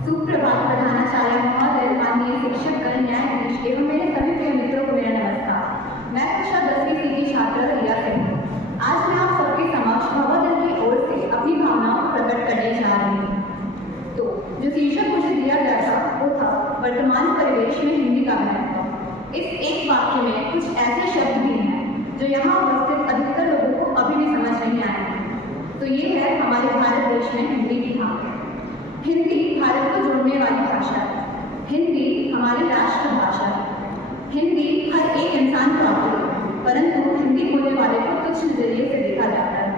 सुप्रभात प्रधानाचार्य महोदय, माननीय शिक्षकगण, न्यायाधीश एवं मेरे सभी प्रिय मित्रों को मेरा नमस्कार। मैं कक्षा 10वीं C की छात्रा रिया सिंह हूँ। आज मैं आप सबके समक्ष महोदय की ओर से अपनी भावनाओं को प्रकट करने जा रही हूँ। तो जो शीर्षक मुझे दिया गया था वो था वर्तमान परिवेश में हिंदी का महत्व। इस एक वाक्य में कुछ ऐसे शब्द भी हैं जो यहाँ उपस्थित अधिकतर लोगों को अभी भी समझ नहीं आए। तो ये है हमारे भारत देश में हिंदी की धाक। हिंदी भारत को जोड़ने वाली भाषा है। हिंदी हमारी राष्ट्रभाषा है। हिंदी हर एक इंसान को आती है, परंतु हिंदी बोलने वाले को कुछ नजरिए से देखा जाता है।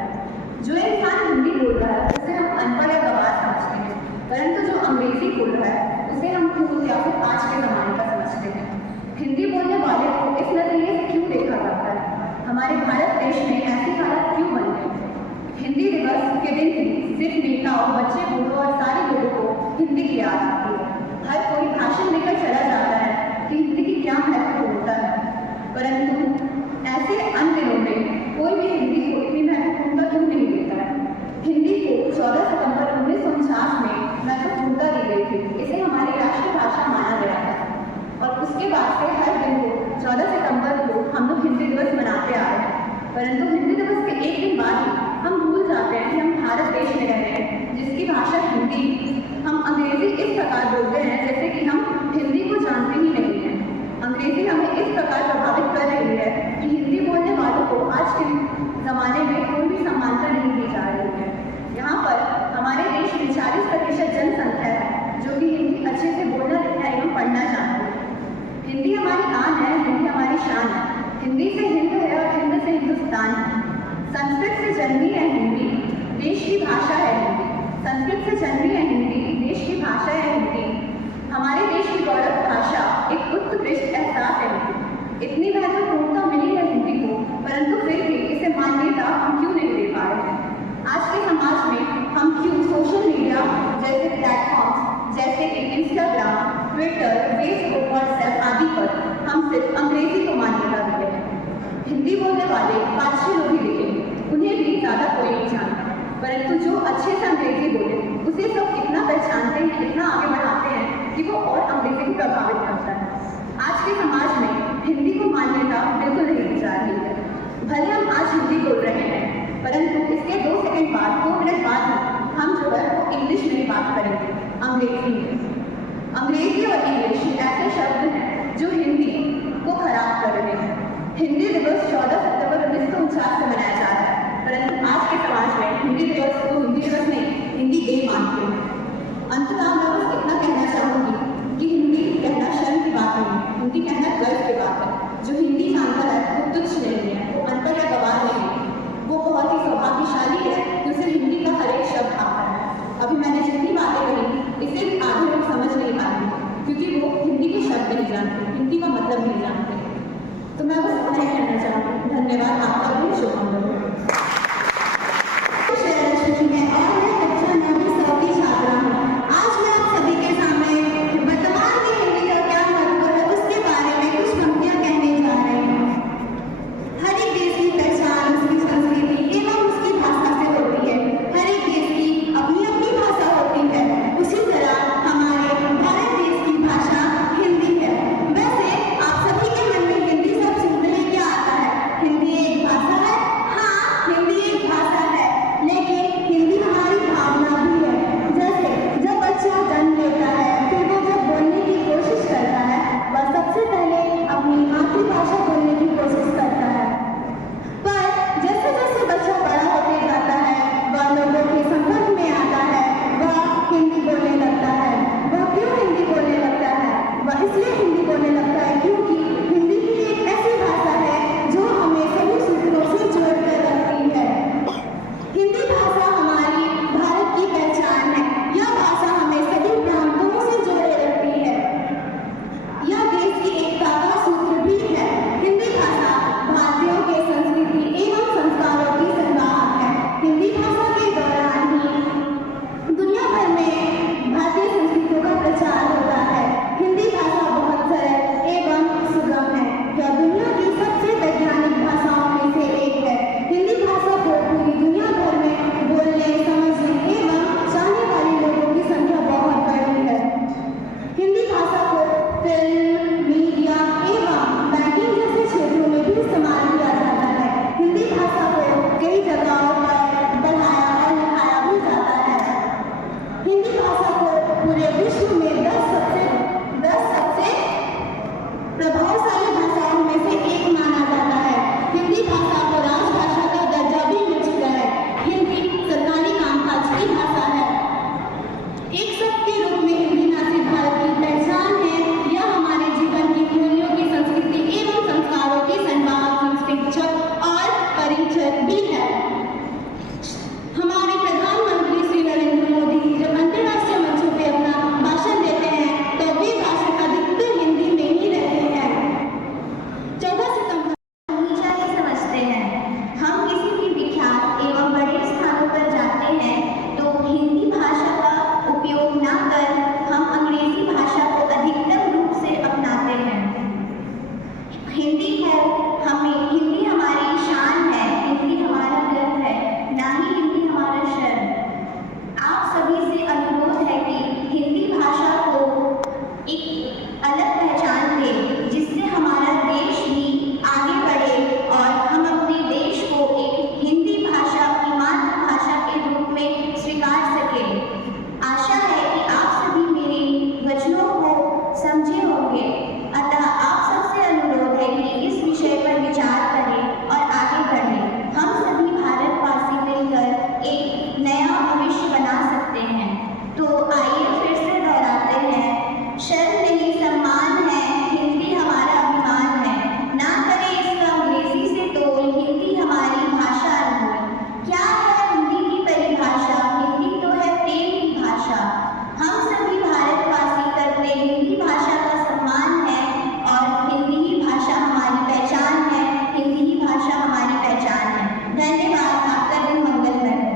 जो इंसान हिंदी बोल रहा है उसे हम अनपढ़ या गवार समझते हैं, परंतु जो अंग्रेजी बोल रहा है उसे हम फूल या फिर आज के जमाने का समझते हैं। हिंदी बोलने वाले को इस नजरिए से क्यों देखा जाता है? हमारे भारत देश में ऐसी हालत क्यों बन गई? हिंदी दिवस के दिन ही सिर्फ नेताओं, बच्चे, बूढ़ों और सारे लोगों को हिंदी की याद आती है। हर कोई भाषण लेकर चला जाता है कि हिंदी की क्या महत्व होता है, परंतु ऐसे अन्य दिनों में कोई भी हिंदी को इतनी महत्वपूर्णता क्यों नहीं देता है? हिंदी को 14 सितंबर 1949 में महत्वपूर्णता दी गई थी। इसे हमारी राष्ट्रभाषा माना गया था और उसके बाद से हर दिन को 14 सितंबर को हम लोग हिंदी दिवस मनाते आ रहे हैं। परंतु हिंदी दिवस के एक दिन बाद ही हम भूल जाते हैं कि हम भारत देश में रह रहे हैं जिसकी भाषा हिंदी। हम अंग्रेजी इस प्रकार बोलते हैं जैसे कि हम हिंदी को जानते ही नहीं हैं। अंग्रेजी हमें इस प्रकार प्रभावित कर रही है कि हिंदी बोलने वालों को आज के जमाने में कोई भी समानता नहीं दी जा रही है। यहाँ पर हमारे देश में 40% जनसंख्या है जो कि हिंदी अच्छे से बोलना, लिखना एवं पढ़ना जानती है। हिंदी हमारी आन है, हिंदी हमारी शान है। हिंदी से हिंद है और हिंद से हिंदुस्तान है। संस्कृत से जन्मी है हिंदी, देश की भाषा है हिंदी। संस्कृत से जन्मी है हिंदी, देश की भाषा है हिंदी। हमारे देश की गौरव भाषा एक उत्कृष्ट एहसास है हिंदी। इतनी महत्वपूर्णता मिली है हिंदी को, परंतु फिर भी इसे मान्यता हम क्यों नहीं दे पा रहे हैं? आज के समाज में हम क्यों सोशल मीडिया जैसे प्लेटफॉर्म्स जैसे कि इंस्टाग्राम, ट्विटर, फेसबुक, व्हाट्सएप आदि पर हम सिर्फ अंग्रेजी को मान्यता देते हैं? हिंदी बोलने वाले 5-6 लोग ही दिखेंगे, उन्हें भी ज़्यादा कोई नहीं जानता, परंतु जो अच्छे से अंग्रेजी बोले उसे सब इतना पहचानते हैं, इतना आगे बढ़ाते हैं कि वो और अंग्रेजी को प्रभावित करता है। आज के समाज में हिंदी को मान्यता बिल्कुल नहीं दी जा रही है। भले हम आज हिंदी बोल रहे हैं, परंतु इसके 2 सेकंड बाद, 2 मिनट बाद ही हम जो है वो इंग्लिश में बात करेंगे, अंग्रेजी में। अंग्रेजी और इंग्लिश ऐसे शब्द हैं जो हिंदी को खराब कर रहे हैं। हिंदी दिवस 14 सितंबर 1949 से मनाया जा रहा है, परंतु आज के समाज में हिंदी दिवस को हिंदी दिवस नहीं, हिंदी डे मानते हैं। अंततः मैं बस इतना कहना चाहूँगी कि हिंदी कहना शर्म की बात नहीं, हिंदी कहना गर्व की बात है। जो हिंदी जानता है वो तुच्छ नहीं है, वो अनपढ़ या गवार नहीं है, वो बहुत ही सौभाग्यशाली है कि उसे हिंदी का हर एक शब्द आता है। अभी मैंने जितनी बातें कही इसे भी आधे लोग समझ नहीं पाते क्योंकि वो हिंदी के शब्द नहीं जानते, हिंदी का मतलब नहीं जानते। तो मैं बस इतना ही कहना चाहूँगी। धन्यवाद, आपका भी शुभकामनाएं। हिंदी एक भाषा है। हाँ, तो आइए फिर से दोहराते हैं, शर्म नहीं सम्मान है, हिंदी हमारा अभिमान है, ना करें इसका अंग्रेजी से तोल, हिंदी हमारी भाषा अनमोल। क्या है हिंदी की परिभाषा? हिंदी तो है प्रेम की भाषा। हम सभी भारतवासी करते हिंदी भाषा का सम्मान है और हिंदी ही भाषा हमारी पहचान है, हिंदी ही भाषा हमारी पहचान है। धन्यवाद। आपका दिन मंगलमय हो।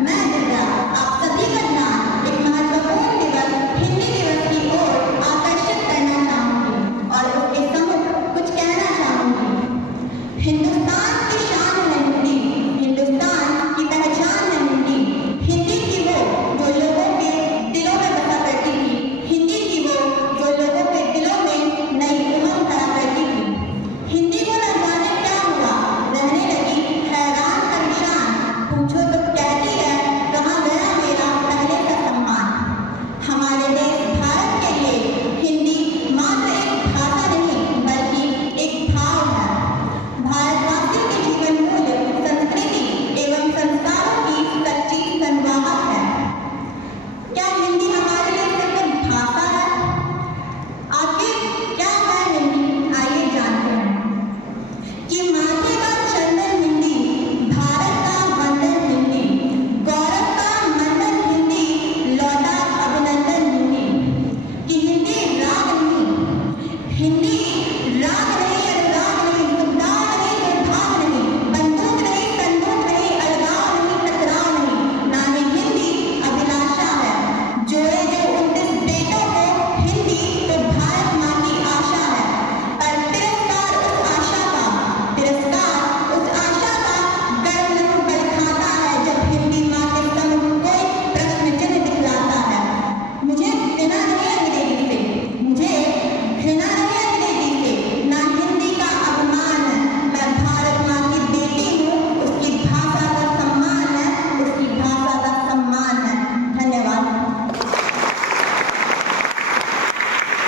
मैं दिव्या आप सभी का ध्यान एक महत्वपूर्ण दिवस हिंदी दिवस की ओर आकर्षित करना चाहूंगी और उसके सम्मुख कुछ कहना चाहूंगी। हिंदुस्तान की शान है हिंदी, हिंदुस्तान की पहचान है हिंदी। हिंदी की वो लोगों के दिलों में बसा करती थी, हिंदी की वो लोगों के दिलों में नई उमंग भरा करती थी। हिंदी को न जाने क्या हुआ, रहने लगी हैरान परेशान, पूछो तो कहती है कहाँ गया मेरा पहले का सम्मान। हमारे देश भारत के लिए हिंदी मात्र एक भाषा नहीं बल्कि एक भाव है। भारतवासियों के जीवन मूल्य, संस्कृति एवं संस्कारों की सच्ची संवाहक है। क्या हिंदी हमारे लिए सिर्फ एक भाषा है? आखिर क्या है हिंदी? आइए जानते हैं कि माथे का चंदन हिंदी, भारत का वंदन हिंदी, गौरव का मंडन हिंदी, लौटा अभिनंदन हिंदी। कि हिंदी राग नहीं, हिंदी राग नहीं, अनुराग नहीं, सुखदान नहीं, दुर्भाग नहीं, बंदूक नहीं, संदूक नहीं, अलगाव नहीं, टकराव नहीं। ना ही हिंदी अभिलाषा है, जोड़े जो 29 बेटों को हिंदी तो भारत माँ की आशा है। पर तिरस्कार उस आशा का, तिरस्कार उस आशा का गर्व नहीं बरखाता है जब हिंदी माँ के सम्मुख कोई प्रश्न चिन्ह दिखलाता है। मुझे घृणा नहीं अंग्रेजी से, मुझे घृणा नहीं अंग्रेजी से, ना हिंदी का अभिमान है। मैं भारत माँ की बेटी हूँ, उसकी भाषा का सम्मान है, उसकी भाषा का सम्मान है। धन्यवाद।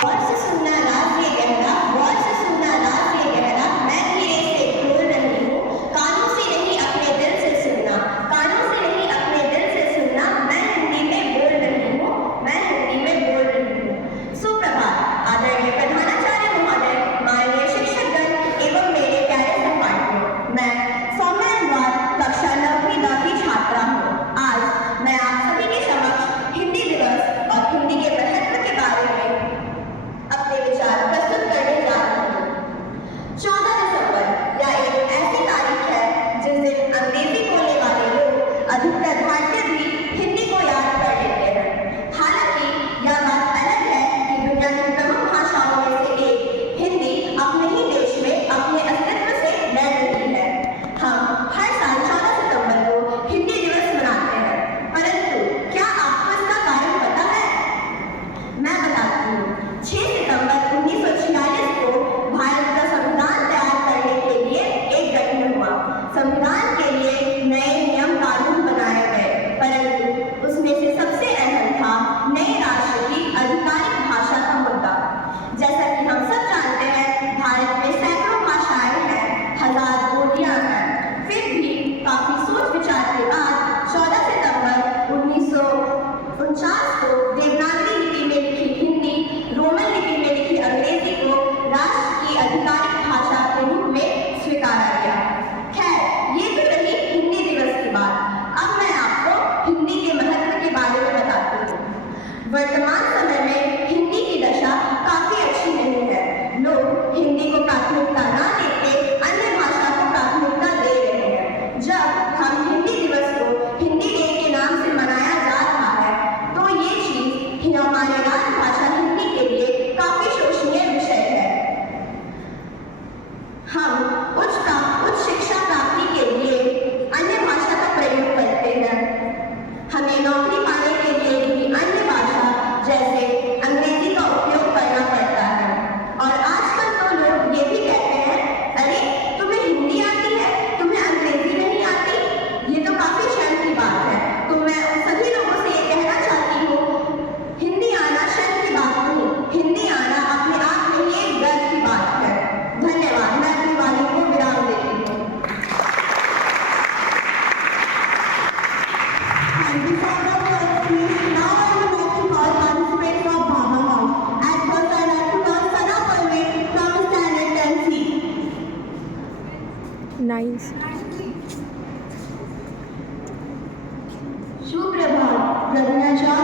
गौर से सुनना राज ये गहरा, गौर से सुनना राज ये गहरा, मैं धीरे से बोल रही हूँ, कानों से नहीं अपने दिल से सुनना, कानों से नहीं अपने दिल से सुनना। मैं हिंदी में बोल रही हूँ, मैं हिंदी में बोल रही हूँ। सुप्रभात आदरणीय प्रधानाचार्य महोदय, माननीय शिक्षकगण एवं मेरे प्यारे सहपाठियों। मैं सौम्या द्वार कक्षा 9वीं द की छात्रा हूँ। आज मैं आप सभी के समक्ष हिंदी दिवस और हिंदी के महत्व के बारे में अपने विचार प्रस्तुत करने जा रही हूँ। 14 दिसंबर यह एक ऐसी तारीख है जिस दिन अंग्रेजी बोलने वाले लोग, अधिकतर भारतीय भी हिंदी को याद कर लेते हैं। हालांकि यह बात अलग है कि दुनिया की प्रमुख भाषाओं में से एक हिंदी अपने ही देश में अपने अस्तित्व से लड़ रही है। हम हर साल 14 सितंबर को हिंदी दिवस मनाते हैं, परंतु क्या आपको इसका कारण पता है? मैं बताती हूँ। 6 सितंबर 1946 को भारत का संविधान तैयार करने के लिए एक गठन हुआ। संविधान के लिए नए नियम कानून बनाए रवीना झा